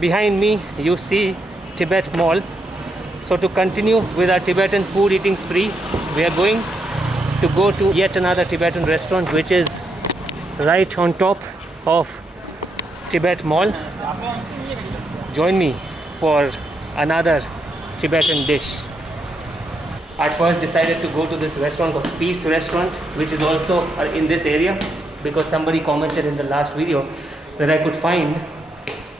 Behind me you see Tibet Mall. So to continue with our Tibetan food eating spree, we are going to go to yet another Tibetan restaurant which is right on top of Tibet Mall. Join me for another Tibetan dish. I first decided to go to this restaurant called Peace Restaurant, which is also in this area, because somebody commented in the last video that I could find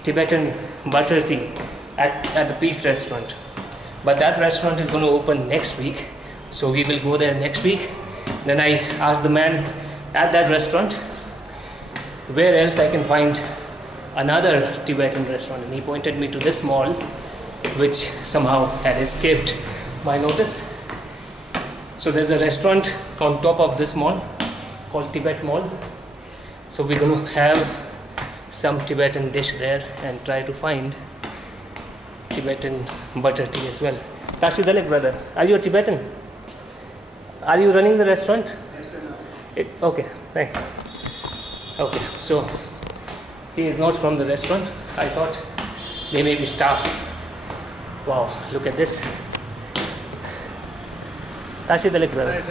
Tibetan butter tea at the Peace Restaurant. But that restaurant is going to open next week, so we will go there next week. Then I asked the man at that restaurant where else I can find another Tibetan restaurant, and he pointed me to this mall, which somehow had escaped my notice. So there's a restaurant on top of this mall called Tibet Mall. So we're going to have some Tibetan dish there and try to find Tibetan butter tea as well. Tashi Dalek, brother, are you a Tibetan? Are you running the restaurant? Okay, thanks. Okay, so he is not from the restaurant. I thought they may be staff. Wow, look at this. Tashi Dalek, brother.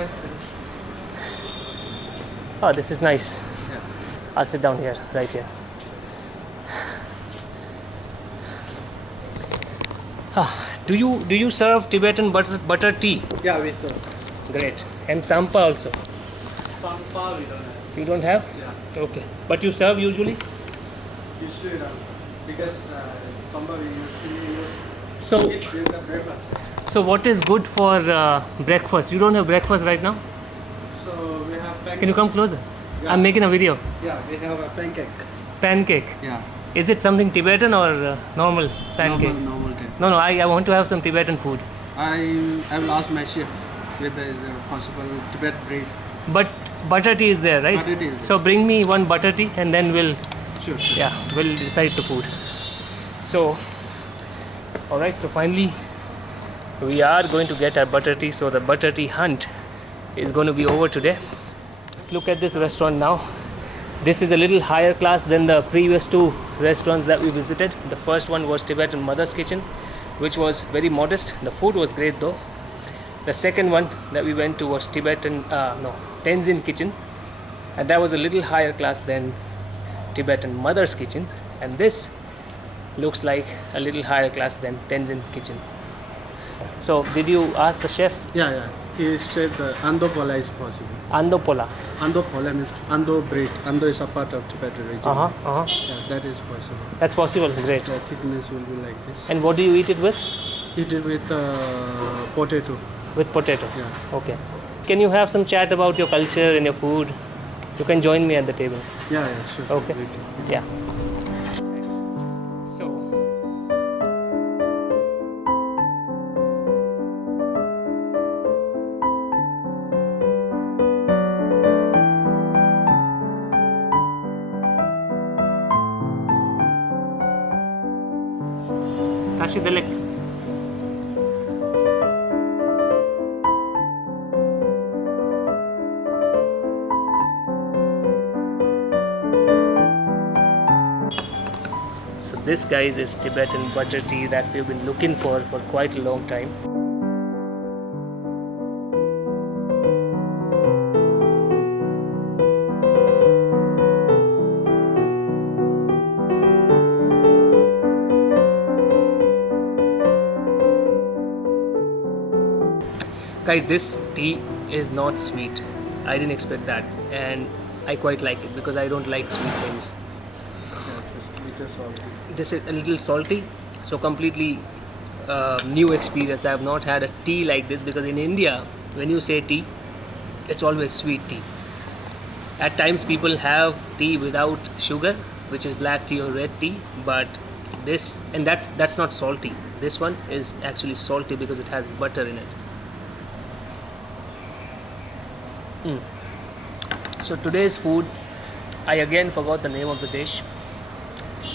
Oh, this is nice. Yeah. I'll sit down here, right here. Do you serve Tibetan butter tea? Yeah, we serve. Great. And sampa also? Sampa we don't have. You don't have? Yeah. Okay. But you serve usually? Usually we don't serve. Because sampa we usually use So, it during the breakfast. so what is good for breakfast? You don't have breakfast right now? So we have pancake. Can you come closer? Yeah. I'm making a video. Yeah, we have a pancake. Pancake. Yeah. Is it something Tibetan or normal pancake? Normal thing. No, I want to have some Tibetan food. I will ask my chef whether is possible Tibet bread. But butter tea is there, right? Butter tea is there. So bring me one butter tea and then we'll Sure. we'll decide the food. So, alright, so finally we are going to get our butter tea. So the butter tea hunt is going to be over today. Let's look at this restaurant now. This is a little higher class than the previous two restaurants that we visited. The first one was Tibetan Mother's Kitchen, which was very modest. The food was great though. The second one that we went to was Tenzin Kitchen, and that was a little higher class than Tibetan Mother's Kitchen, and this looks like a little higher class than Tenzin Kitchen. So did you ask the chef? Yeah. He said Ando Pola is possible. Andopola. Ando Pola means Ando bread. Ando is a part of Tibetan region. Yeah, that is possible. That's possible. Great. The thickness will be like this. And what do you eat it with? Eat it with potato. With potato. Yeah. Okay. Can you have some chat about your culture and your food? You can join me at the table. Yeah, sure. Okay. We can. Yeah. So. Tashi Dalek. So this, guys, is Tibetan butter tea that we've been looking for quite a long time. Guys, this tea is not sweet. I didn't expect that, and I quite like it because I don't like sweet things. This is a little salty, so completely new experience. I have not had a tea like this, because in India, when you say tea, it's always sweet tea. At times people have tea without sugar, which is black tea or red tea, but this, and that's not salty. This one is actually salty because it has butter in it. So today's food, I again forgot the name of the dish.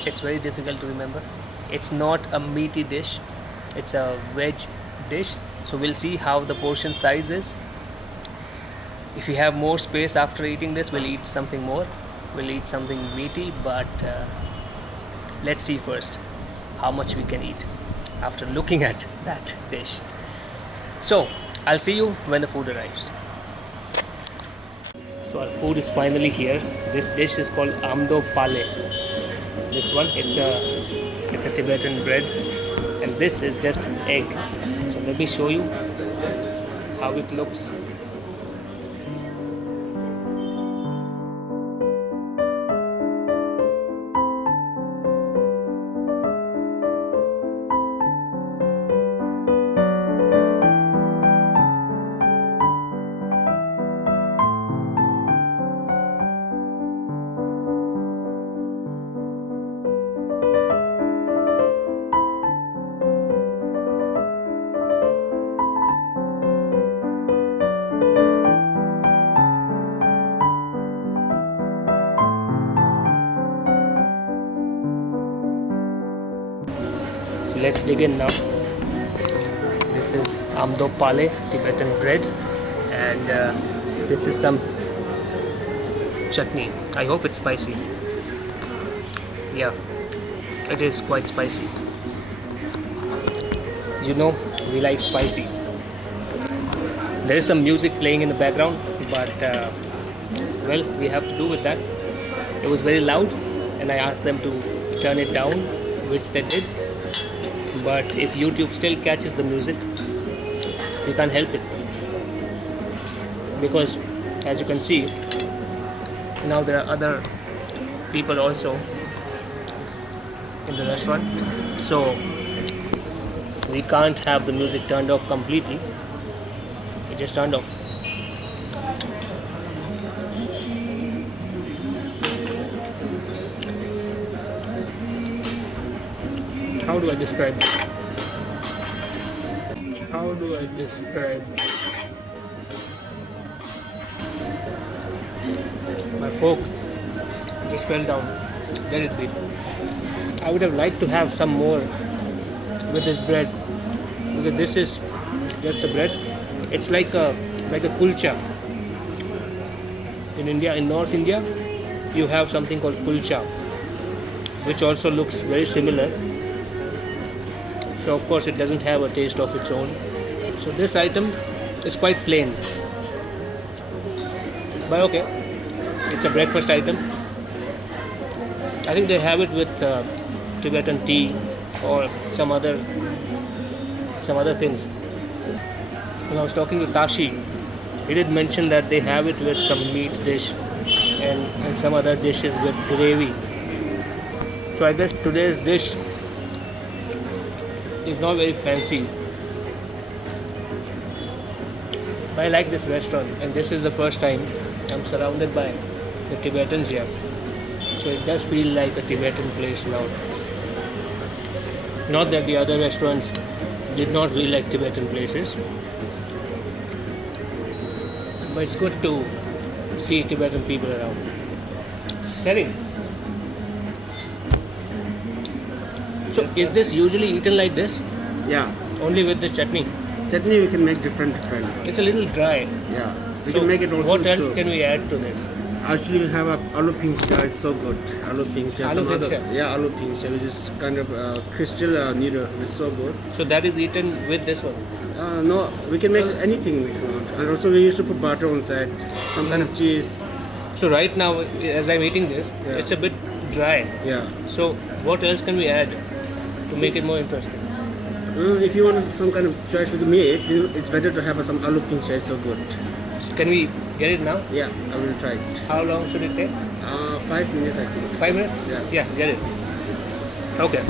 It's very difficult to remember. It's not a meaty dish, it's a veg dish. So we'll see how the portion size is. If we have more space after eating this, we'll eat something more. We'll eat something meaty, but let's see first. how much we can eat after looking at that dish. So I'll see you when the food arrives. So our food is finally here. This dish is called Amdo Pale. This one, it's a Tibetan bread, and this is just egg. So let me show you how it looks. Let's begin now. This is Amdo Pale, Tibetan bread, and this is some chutney. I hope it's spicy. Yeah, it is quite spicy. You know, we like spicy. There is some music playing in the background, but well, we have to do with that. It was very loud, and I asked them to turn it down, which they did. But if YouTube still catches the music, you can't help it, because as you can see, now there are other people also in the restaurant, so we can't have the music turned off completely. It just turned off. How do I describe this? How do I describe this? My fork just fell down. Let it be. I would have liked to have some more with this bread, because this is just the bread. It's like a kulcha. In India, in North India, you have something called kulcha, which also looks very similar. So of course it doesn't have a taste of its own. So this item is quite plain, but okay, it's a breakfast item. I think they have it with Tibetan tea or some other things. When I was talking to Tashi, he did mention that they have it with some meat dish and some other dishes with gravy. So I guess today's dish is not very fancy, but I like this restaurant, and this is the first time I'm surrounded by the Tibetans here, so it does feel like a Tibetan place now. Not that the other restaurants did not feel like Tibetan places, but it's good to see Tibetan people around. Setting. So is this usually eaten like this? Yeah. Only with the chutney? Chutney we can make different. It's a little dry. Yeah. We So can make it also. what else so- can we add to this? Actually, we have a aloo pingsha. It's so good. Aloo pingsha. Aloo some other- pingsha? Yeah, aloo pingsha, which is kind of crystal noodle. It's so good. So that is eaten with this one. No, we can make anything we want. And also we used to put butter on side, some kind of cheese. So right now, as I'm eating this, Yeah. it's a bit dry. Yeah. So what else can we add to make it more interesting? If you want some kind of choice with meat, it's better to have some aloo pingsha. It's so good. Can we get it now? Yeah, I will try it. How long should it take? 5 minutes, I think. 5 minutes? Yeah. Yeah, get it. Okay.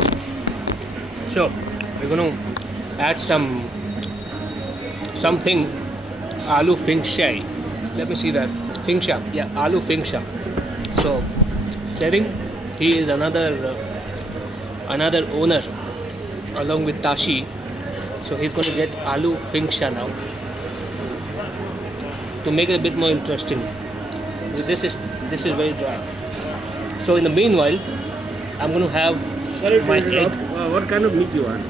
So we're going to add something aloo fingsha. Let me see that. Fingsha. Yeah, aloo fingsha. So Sering, he is another owner along with Tashi. So he's going to get aloo fingsha now to make it a bit more interesting. This is very dry. So in the meanwhile, I'm going to have Sorry, my to egg. interrupt. What kind of meat you want?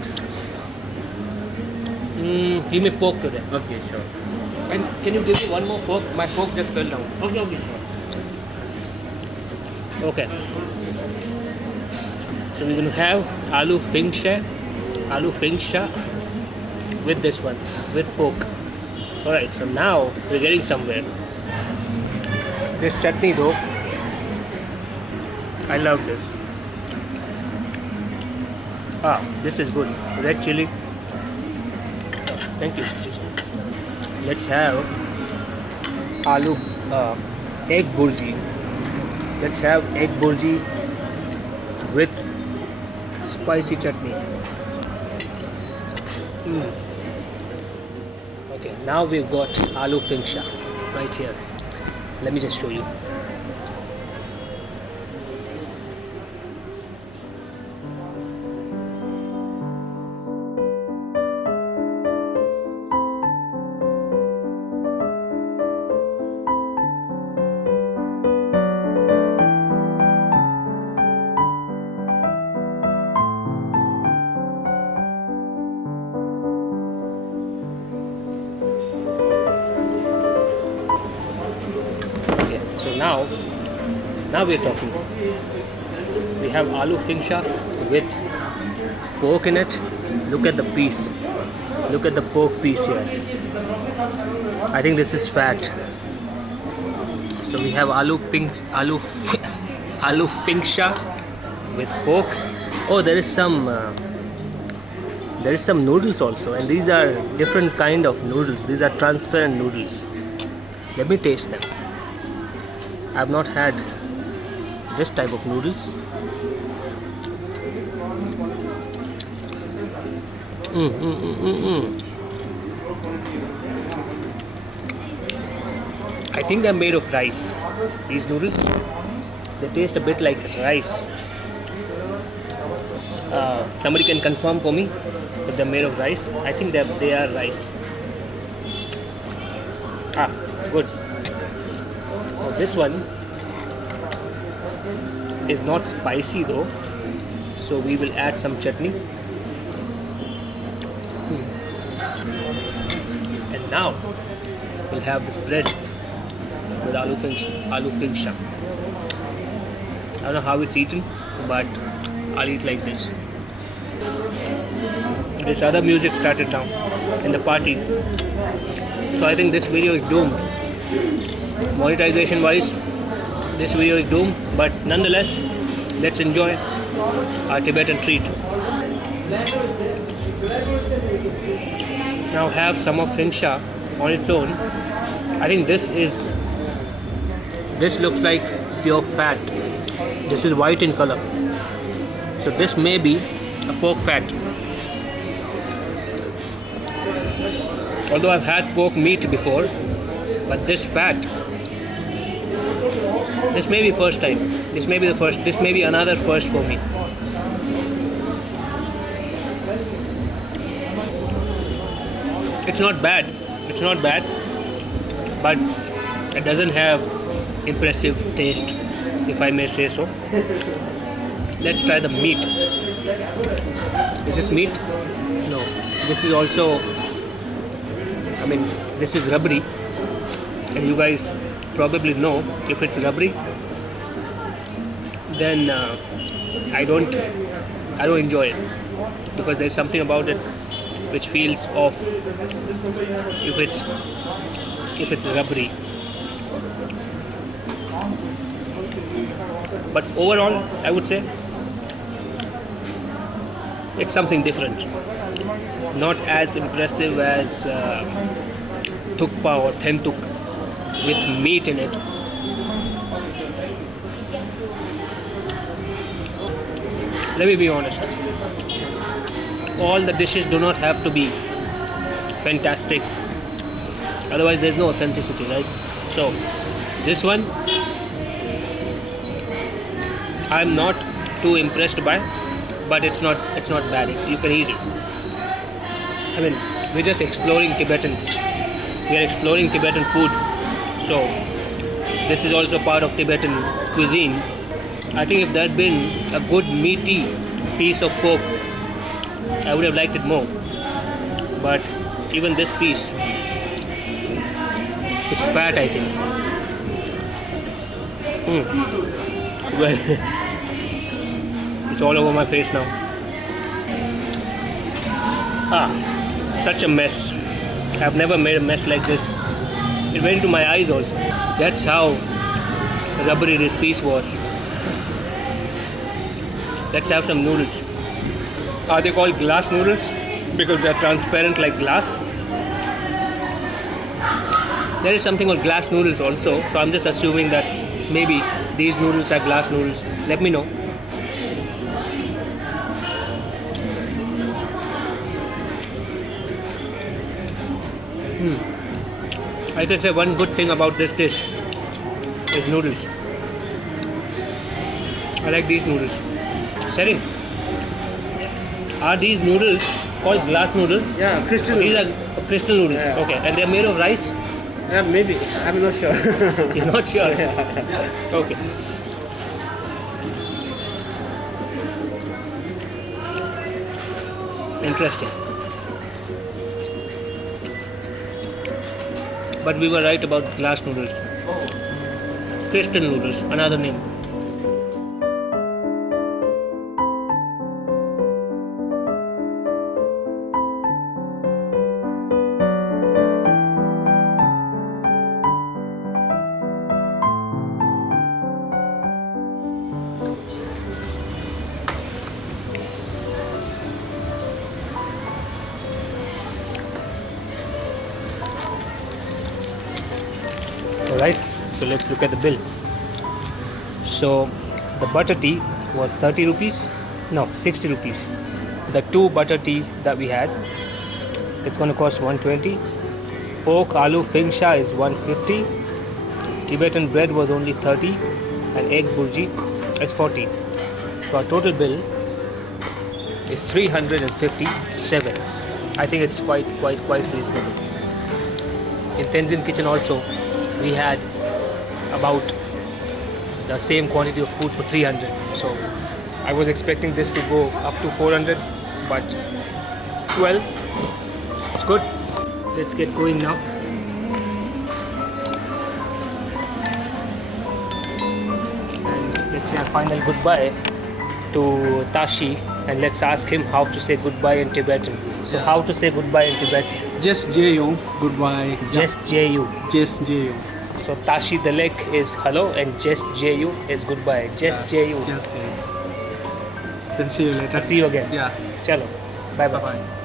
Give me pork today. Okay, sure. And can you give me one more fork? My fork just fell down. Okay, sure. Okay. So we're going to have aloo fingsha with this one, with pork. Alright, so now we're getting somewhere. This chutney though, I love this. This is good. Red chili. Thank you. Let's have aloo egg burji. Let's have egg burji with spicy chutney. Okay, now we've got aloo fingsha right here. Let me just show you. So now we're talking. We have aloo fingsha with pork in it. Look at the piece. Look at the pork piece here. I think this is fat. So we have aloo fingsha with pork. Oh, there is some noodles also, and these are different kind of noodles. These are transparent noodles. Let me taste them. I've not had this type of noodles. I think they're made of rice. These noodles, they taste a bit like rice. Somebody can confirm for me if they're made of rice. I think they are rice. Good. This one is not spicy though, so we will add some chutney. And now we'll have this bread with aloo fingsha. I don't know how it's eaten, but I'll eat like this. This other music started now in the party, so I think this video is doomed. Monetization wise, this video is doomed, but nonetheless, let's enjoy our Tibetan treat. Now have some of fingsha on its own. I think this looks like pure fat. This is white in color, so this may be a pork fat. Although I've had pork meat before, but this fat, this may be first time. This may be the first. This may be another first for me. It's not bad. It's not bad, but it doesn't have impressive taste, if I may say so. Let's try the meat. Is this meat? No. This is also, I mean, this is rubbery, and you guys probably know if it's rubbery, then I don't enjoy it, because there's something about it which feels off if it's rubbery. But overall, I would say it's something different. Not as impressive as thukpa or thentuk with meat in it. Let me be honest. All the dishes do not have to be fantastic. Otherwise, there's no authenticity, right? So, this one, I'm not too impressed by, but it's not bad. You can eat it. I mean, we're just exploring Tibetan. We are exploring Tibetan food. So, this is also part of Tibetan cuisine. I think if there had been a good meaty piece of pork, I would have liked it more. But even this piece is fat, I think. Well, It's all over my face now. Such a mess. I've never made a mess like this. It went into my eyes also. That's how rubbery this piece was. Let's have some noodles. Are they called glass noodles? Because they're transparent like glass. There is something called glass noodles also, so I'm just assuming that maybe these noodles are glass noodles. Let me know. I can say one good thing about this dish is noodles. I like these noodles. Setting. Are these noodles called glass noodles? Yeah, crystal. These are crystal noodles. Yeah. Okay, and they're made of rice? Yeah, maybe. I'm not sure. You're not sure? Yeah. Okay. Interesting. But we were right about glass noodles. Crystal noodles, another name. Alright, so let's look at the bill. So the butter tea was 30 rupees, no 60 rupees. The 2 butter tea that we had, it's going to cost 120. Pork aloo fingsha is 150. Tibetan bread was only 30 and egg burji is 40. So our total bill is 357. I think it's quite reasonable. In Tenzin Kitchen also we had about the same quantity of food for 300. So I was expecting this to go up to 400, but well, it's good. Let's get going now. And let's say a final goodbye to Tashi, and let's ask him how to say goodbye in Tibetan. So how to say goodbye in Tibetan? Just Jeyo, goodbye. Just J-U. Just Jeyo. So Tashi Dalek is hello and Just J-U is goodbye. Just J-U. Just Jeyo. Then see you later. I'll see you again. Yeah. Chalo. Bye bye. Bye-bye.